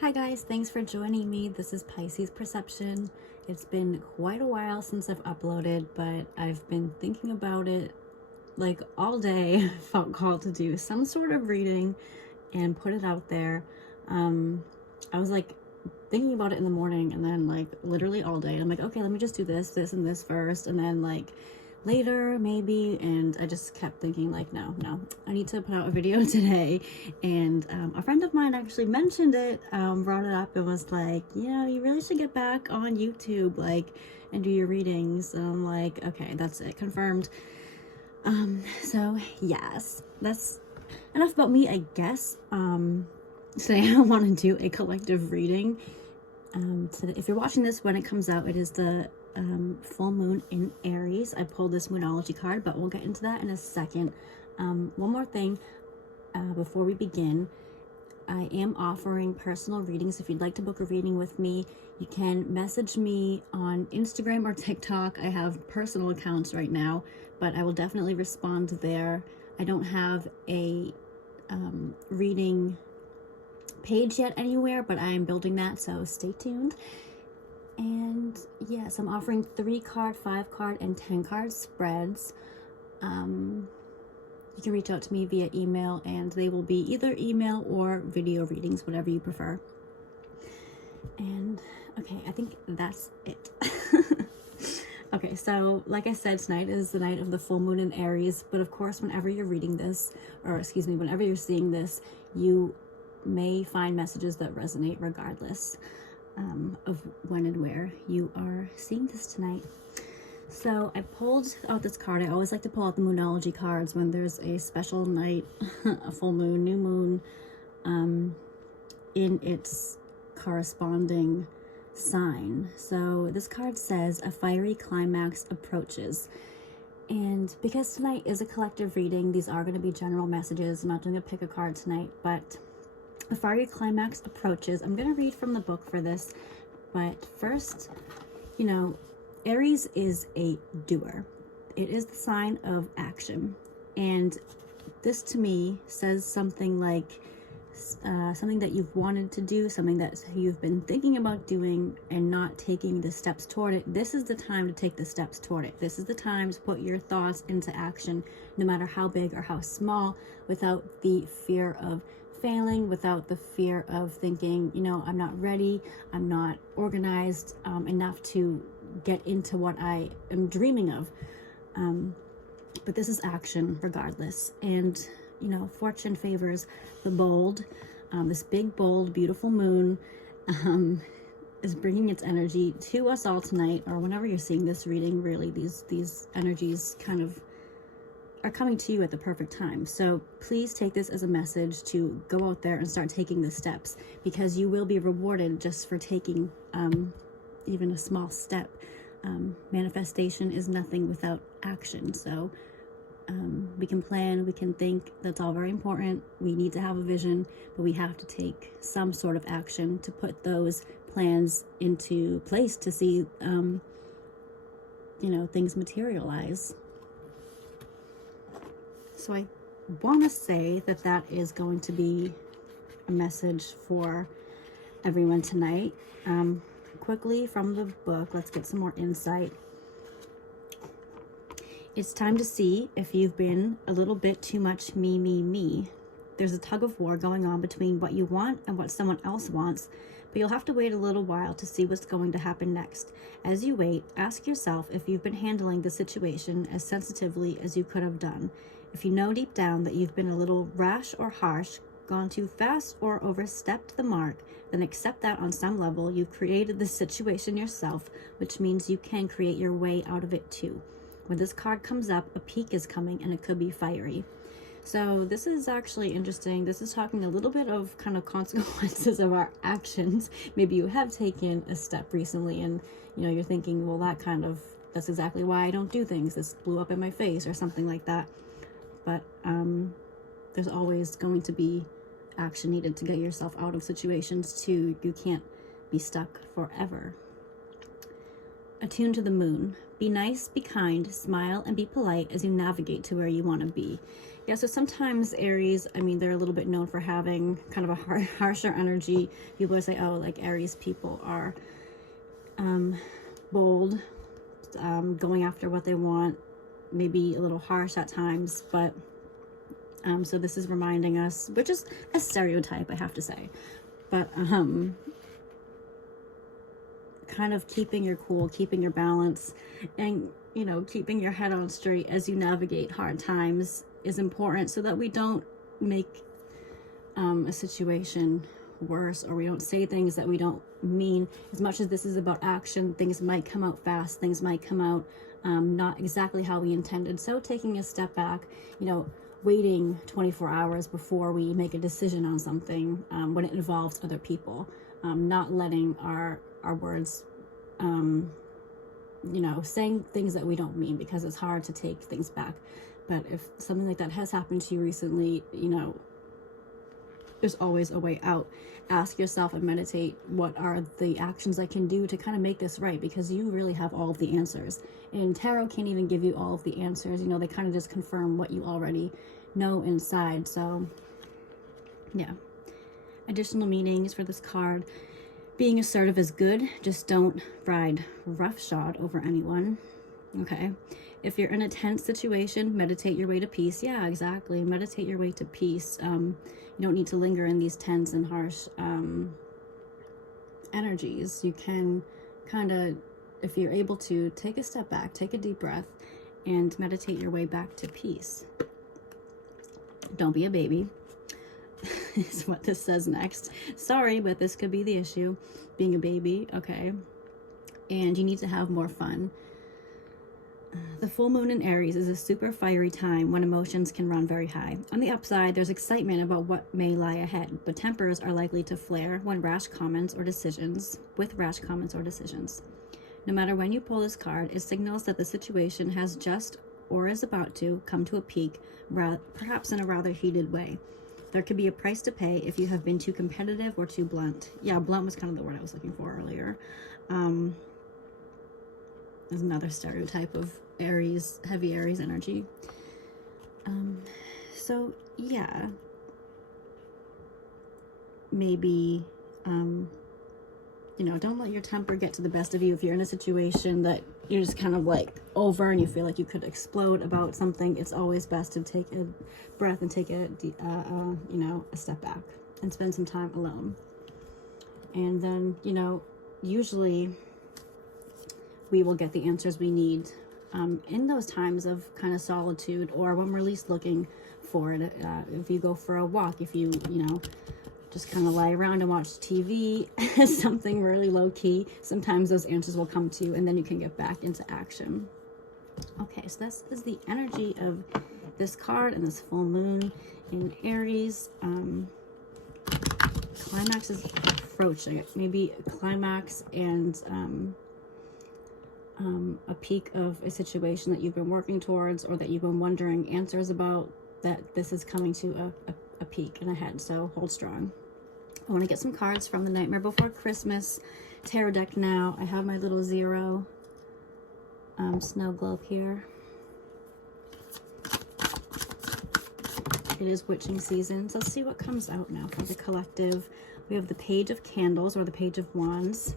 Hi guys, thanks for joining me. This is Pisces Perception. It's been quite a while since I've uploaded, but I've been thinking about it like all day. Felt called to do some sort of reading and put it out there. I was like thinking about it in the morning and then like literally all day. I'm like, okay, let me just do this, and this first, and then like later maybe. And I just kept thinking like, no, I need to put out a video today. And a friend of mine actually mentioned it, brought it up and was like, you really should get back on YouTube, like, and do your readings. And I'm like, okay, that's it, confirmed. So yes, that's enough about me, I guess. Today I want to do a collective reading. Today, if you're watching this when it comes out, it is the full moon in Aries. I pulled this Moonology card, but we'll get into that in a second. One more thing before we begin. I am offering personal readings. If you'd like to book a reading with me, you can message me on Instagram or TikTok. I have personal accounts right now, but I will definitely respond there. I don't have a reading page yet anywhere, but I am building that, so stay tuned. And yes, I'm offering 3-card, 5-card, and 10-card spreads. You can reach out to me via email, and they will be either email or video readings, whatever you prefer. And okay, I think that's it. Okay, so like I said, tonight is the night of the full moon in Aries, but of course, whenever you're reading this, or excuse me, whenever you're seeing this, you may find messages that resonate regardless of when and where you are seeing this tonight. So I pulled out this card. I always like to pull out the Moonology cards when there's a special night, a full moon, new moon, in its corresponding sign. So this card says a fiery climax approaches. And because tonight is a collective reading, these are going to be general messages. I'm not doing a pick a card tonight, but a fiery climax approaches. I'm going to read from the book for this, but first, Aries is a doer. It is the sign of action. And this to me says something like something that you've wanted to do, something that you've been thinking about doing and not taking the steps toward it. This is the time to take the steps toward it. This is the time to put your thoughts into action, no matter how big or how small, without the fear of failing, without the fear of thinking, I'm not ready, I'm not organized enough to get into what I am dreaming of. But this is action regardless. And, fortune favors the bold. This big, bold, beautiful moon is bringing its energy to us all tonight, or whenever you're seeing this reading. Really, these energies kind of are coming to you at the perfect time. So please take this as a message to go out there and start taking the steps, because you will be rewarded just for taking even a small step. Manifestation is nothing without action. So we can plan, we can think, that's all very important. We need to have a vision, but we have to take some sort of action to put those plans into place to see things materialize. So I want to say that is going to be a message for everyone tonight. Quickly from the book, let's get some more insight. It's time to see if you've been a little bit too much me. There's a tug of war going on between what you want and what someone else wants, but you'll have to wait a little while to see what's going to happen next. As you wait, ask yourself if you've been handling the situation as sensitively as you could have done. If you know deep down that you've been a little rash or harsh, gone too fast or overstepped the mark, then accept that on some level you've created the situation yourself, which means you can create your way out of it too. When this card comes up, a peak is coming, and it could be fiery. So this is actually interesting. This is talking a little bit of kind of consequences of our actions. Maybe you have taken a step recently and you're thinking, well, that's exactly why I don't do things. This blew up in my face or something like that. But there's always going to be action needed to get yourself out of situations too. You can't be stuck forever. Attune to the moon. Be nice, be kind, smile, and be polite as you navigate to where you want to be. Yeah, so sometimes Aries, I mean, they're a little bit known for having kind of a harsher energy. People would say, oh, like Aries people are bold, going after what they want, maybe a little harsh at times, but so this is reminding us, which is a stereotype, I have to say, but kind of keeping your cool, keeping your balance, and, you know, keeping your head on straight as you navigate hard times is important, so that we don't make a situation worse, or we don't say things that we don't mean. As much as this is about action, things might come out fast, things might come out not exactly how we intended. So taking a step back, you know, waiting 24 hours before we make a decision on something when it involves other people, not letting our words, you know, saying things that we don't mean, because it's hard to take things back. But if something like that has happened to you recently, you know, there's always a way out. Ask yourself and meditate, what are the actions I can do to kind of make this right? Because you really have all of the answers. And tarot can't even give you all of the answers. You know, they kind of just confirm what you already know inside. So, yeah. Additional meanings for this card. Being assertive is good. Just don't ride roughshod over anyone. Okay. If you're in a tense situation, meditate your way to peace. Yeah, exactly. Meditate your way to peace. You don't need to linger in these tense and harsh energies. You can kind of, if you're able to, take a step back, take a deep breath, and meditate your way back to peace. Don't be a baby, is what this says next. Sorry, but this could be the issue, being a baby, okay? And you need to have more fun. The full moon in Aries is a super fiery time when emotions can run very high. On the upside, there's excitement about what may lie ahead, but tempers are likely to flare with rash comments or decisions. No matter when you pull this card, it signals that the situation has just or is about to come to a peak, perhaps in a rather heated way. There could be a price to pay if you have been too competitive or too blunt. Yeah, blunt was kind of the word I was looking for earlier. There's another stereotype of Aries, heavy Aries energy. So yeah, maybe, you know, don't let your temper get to the best of you. If you're in a situation that you're just kind of like over and you feel like you could explode about something, it's always best to take a breath and take a, you know, a step back and spend some time alone. And then, you know, usually we will get the answers we need in those times of kind of solitude, or when we're least looking for it. If you go for a walk, if you know, just kind of lie around and watch TV, something really low key, sometimes those answers will come to you, and then you can get back into action. Okay, so this is the energy of this card and this full moon in Aries. Climax is approaching. Maybe a climax and a peak of a situation that you've been working towards, or that you've been wondering answers about, that this is coming to a peak and ahead. So hold strong. I want to get some cards from the Nightmare Before Christmas tarot deck now. I have my little zero snow globe here. It is witching season, so let's see what comes out now for the collective. We have the Page of Candles, or the Page of Wands.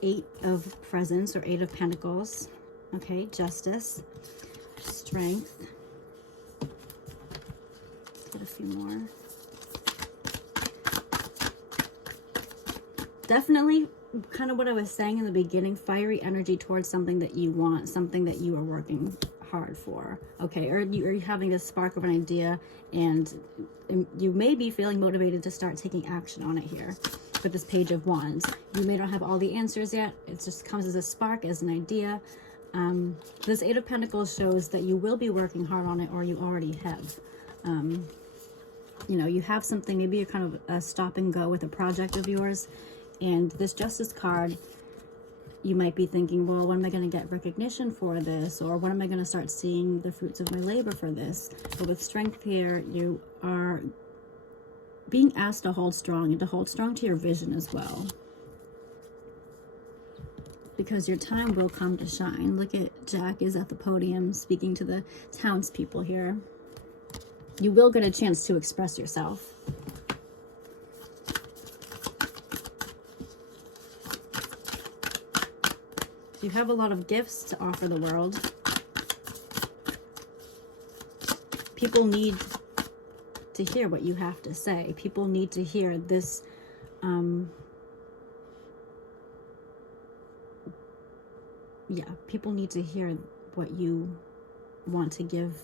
8 of Presents, or 8 of Pentacles. Okay, Justice, Strength. Get a few more. Definitely kind of what I was saying in the beginning, fiery energy towards something that you want, something that you are working hard for. Okay, or you're having this spark of an idea, and you may be feeling motivated to start taking action on it here. With this Page of Wands, you may not have all the answers yet. It just comes as a spark, as an idea. This 8 of Pentacles shows that you will be working hard on it, or you already have. You know, you have something, maybe you're kind of a stop and go with a project of yours, and this Justice card, you might be thinking, well, when am I going to get recognition for this, or when am I going to start seeing the fruits of my labor for this? But with Strength here, you are being asked to hold strong, and to hold strong to your vision as well. because your time will come to shine. Look at Jack is at the podium speaking to the townspeople here. You will get a chance to express yourself. You have a lot of gifts to offer the world. People need to hear what you have to say. People need to hear this. Yeah, people need to hear what you want to give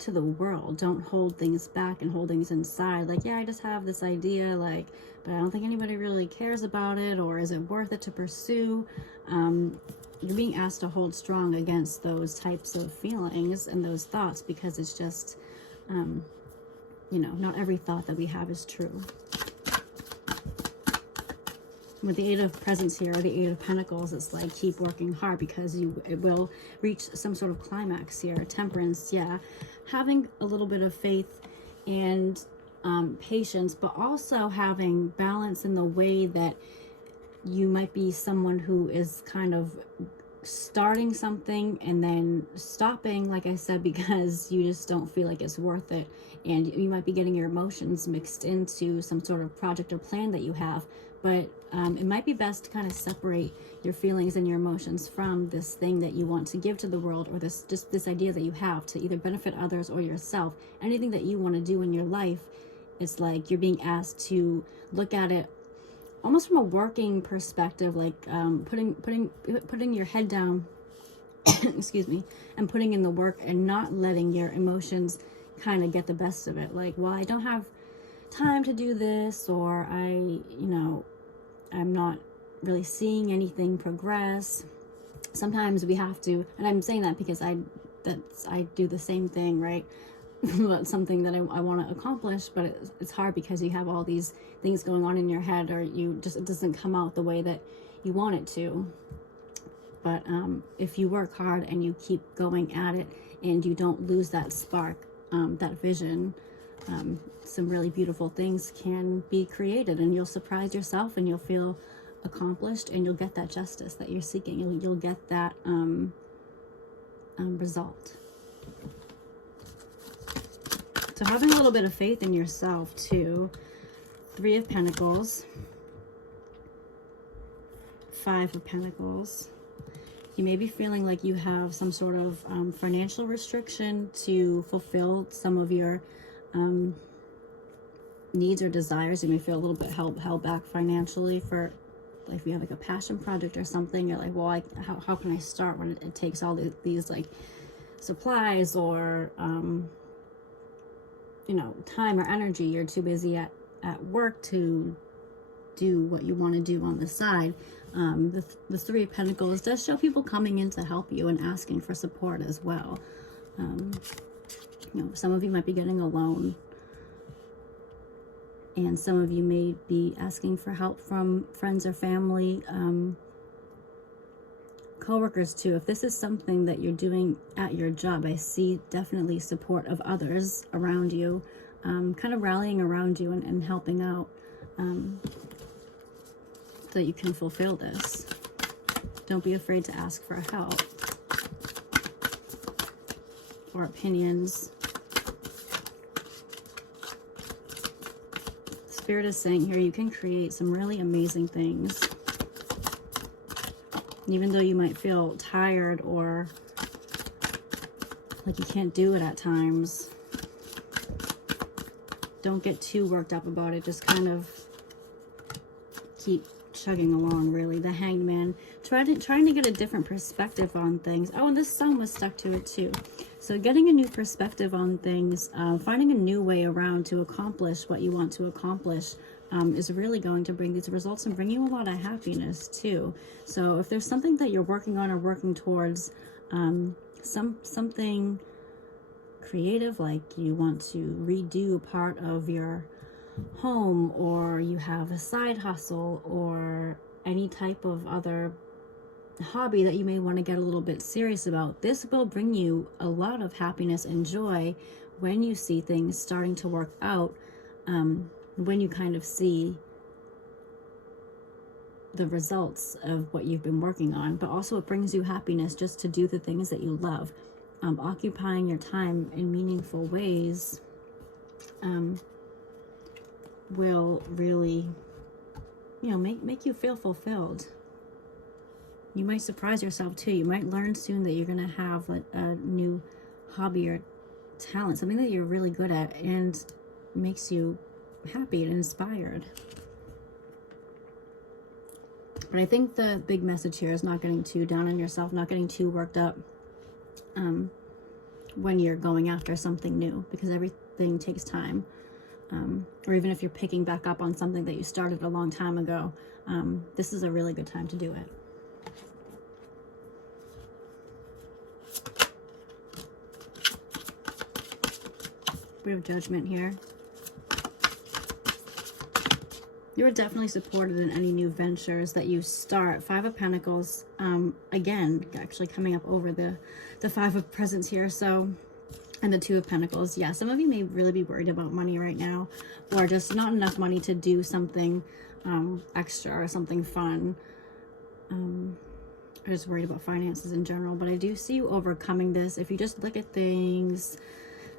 to the world. Don't hold things back and hold things inside. Like, yeah, I just have this idea, like, but I don't think anybody really cares about it, or is it worth it to pursue? You're being asked to hold strong against those types of feelings and those thoughts, because it's just, you know, not every thought that we have is true. With the Eight of Presents here, or the Eight of Pentacles, it's like, keep working hard, because it will reach some sort of climax here. Temperance, yeah. Having a little bit of faith and patience, but also having balance in the way that you might be someone who is kind of starting something and then stopping, like I said, because you just don't feel like it's worth it. And you might be getting your emotions mixed into some sort of project or plan that you have. But it might be best to kind of separate your feelings and your emotions from this thing that you want to give to the world, or this idea that you have to either benefit others or yourself. Anything that you want to do in your life, it's like you're being asked to look at it almost from a working perspective, like putting your head down, excuse me, and putting in the work and not letting your emotions kind of get the best of it. Like, well, I don't have time to do this, or I'm not really seeing anything progress. Sometimes we have to, and I'm saying that because I do the same thing, right? About something that I want to accomplish, but it's hard because you have all these things going on in your head, or it doesn't come out the way that you want it to. But if you work hard and you keep going at it, and you don't lose that spark, that vision, some really beautiful things can be created, and you'll surprise yourself, and you'll feel accomplished, and you'll get that justice that you're seeking. You'll get that result. So having a little bit of faith in yourself too. Three of Pentacles, Five of Pentacles. You may be feeling like you have some sort of financial restriction to fulfill some of your needs or desires. You may feel a little bit held back financially for, like, if you have like a passion project or something. You're like, well, how can I start when it takes all these like supplies, or time or energy. You're too busy at work to do what you want to do on the side. The Three of Pentacles does show people coming in to help you and asking for support as well. Some of you might be getting a loan, and some of you may be asking for help from friends or family, co-workers too. If this is something that you're doing at your job, I see definitely support of others around you, kind of rallying around you and helping out, so that you can fulfill this. Don't be afraid to ask for help or opinions. Spirit is saying here, you can create some really amazing things. Even though you might feel tired or like you can't do it at times, don't get too worked up about it. Just kind of keep chugging along, really. The Hanged Man, trying to get a different perspective on things. Oh, and this sun was stuck to it too. So getting a new perspective on things, finding a new way around to accomplish what you want to accomplish, is really going to bring these results and bring you a lot of happiness too. So if there's something that you're working on or working towards, something creative, like you want to redo part of your home, or you have a side hustle, or any type of other hobby that you may want to get a little bit serious about, this will bring you a lot of happiness and joy when you see things starting to work out, when you kind of see the results of what you've been working on, but also it brings you happiness just to do the things that you love. Occupying your time in meaningful ways will really, make you feel fulfilled. You might surprise yourself too. You might learn soon that you're going to have a new hobby or talent, something that you're really good at and makes you happy and inspired. But I think the big message here is not getting too down on yourself, not getting too worked up when you're going after something new, because everything takes time. Or even if you're picking back up on something that you started a long time ago, this is a really good time to do it. We have Judgment here. You are definitely supported in any new ventures that you start. 5 of Pentacles, again, actually coming up over the 5 of Presents here, so, and the 2 of Pentacles. Yeah, some of you may really be worried about money right now, or just not enough money to do something extra or something fun. I'm just worried about finances in general, but I do see you overcoming this. If you just look at things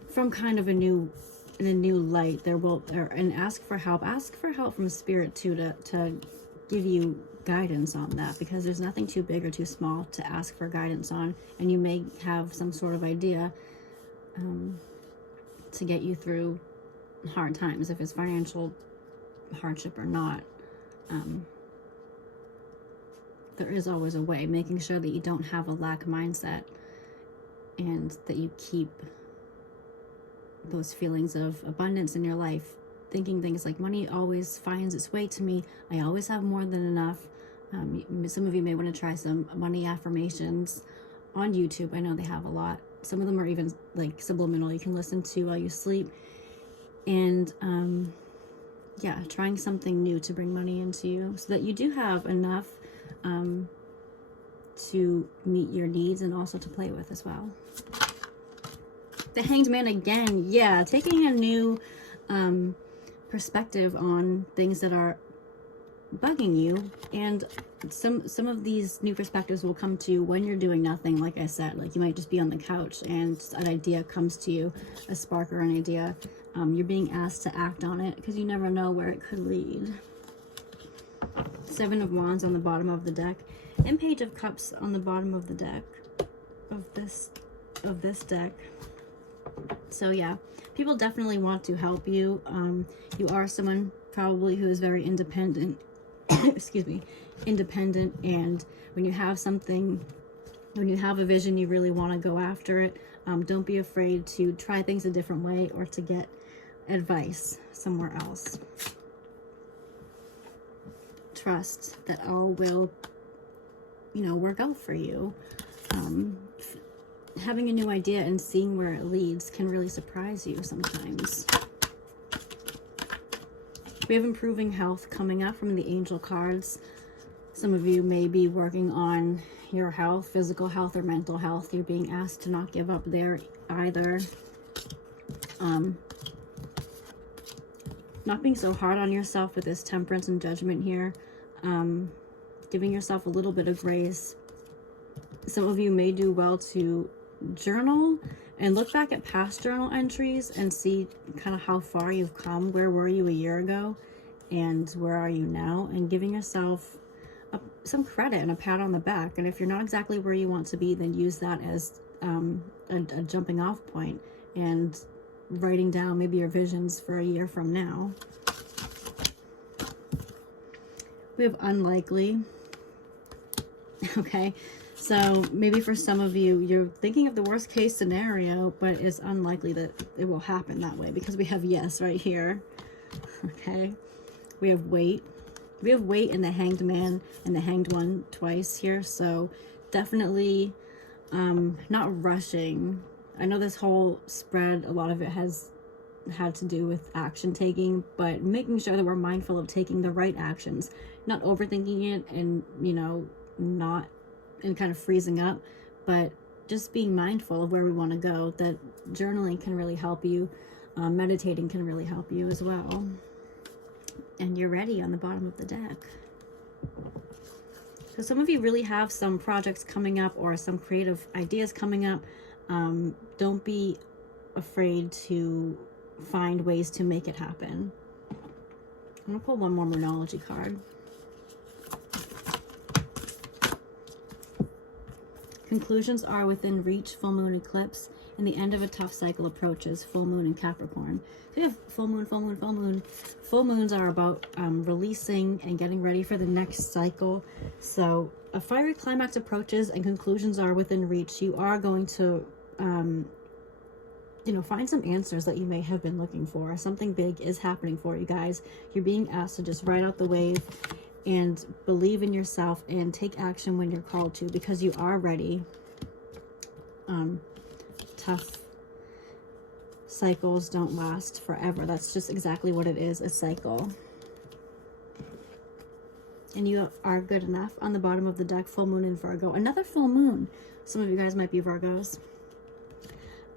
from kind of in a new light, and ask for help from Spirit too, to give you guidance on that, because there's nothing too big or too small to ask for guidance on, and you may have some sort of idea to get you through hard times, if it's financial hardship or not. There is always a way, making sure that you don't have a lack mindset and that you keep those feelings of abundance in your life, thinking things like money always finds its way to me, I always have more than enough. Some of you may want to try some money affirmations on YouTube. I know they have a lot. Some of them are even like subliminal, you can listen to while you sleep. And yeah, trying something new to bring money into you so that you do have enough to meet your needs and also to play with as well. The Hanged Man again, yeah, taking a new perspective on things that are bugging you, and some of these new perspectives will come to you when you're doing nothing. Like I said, like you might just be on the couch and an idea comes to you, a spark or an idea. You're being asked to act on it because you never know where it could lead. 7 of Wands on the bottom of the deck, and Page of Cups on the bottom of the deck of this deck. So yeah, people definitely want to help you. You are someone probably who is very independent. Excuse me, independent. And when you have something, when you have a vision, you really want to go after it. Don't be afraid to try things a different way or to get advice somewhere else. Trust that all will, work out for you. Having a new idea and seeing where it leads can really surprise you sometimes. We have improving health coming up from the angel cards. Some of you may be working on your health, physical health or mental health. You're being asked to not give up there either. Not being so hard on yourself with this Temperance and Judgment here. Giving yourself a little bit of grace. Some of you may do well to journal and look back at past journal entries and see kind of how far you've come. Where were you a year ago and where are you now? And giving yourself some credit and a pat on the back. And if you're not exactly where you want to be, then use that as a jumping off point and writing down maybe your visions for a year from now. We have Unlikely. Okay, so maybe for some of you, you're thinking of the worst case scenario, but it's unlikely that it will happen that way because we have Yes right here. Okay, we have Wait. We have Wait and the Hanged Man and the Hanged One twice here, so definitely not rushing. I know this whole spread, a lot of it has had to do with action taking, but making sure that we're mindful of taking the right actions, not overthinking it and, not and kind of freezing up, but just being mindful of where we want to go. That journaling can really help you. Meditating can really help you as well. And you're ready on the bottom of the deck. So some of you really have some projects coming up or some creative ideas coming up. Don't be afraid to find ways to make it happen. I'm going to pull one more Moonology card. Conclusions are within reach, full moon eclipse, and the end of a tough cycle approaches, full moon in Capricorn. So you have full moon, full moon, full moon. Full moons are about releasing and getting ready for the next cycle. So a fiery climax approaches and conclusions are within reach. You are going to, you know, find some answers that you may have been looking for. Something big is happening for you guys. You're being asked to just ride out the wave and believe in yourself and take action when you're called to, because you are ready. Tough cycles don't last forever. That's just exactly what it is, a cycle. And you are good enough. On the bottom of the deck, full moon in Virgo. Another full moon. Some of you guys might be Virgos.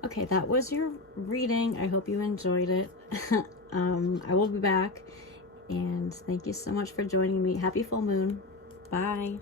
Okay, that was your reading. I hope you enjoyed it. I will be back. And thank you so much for joining me. Happy full moon. Bye.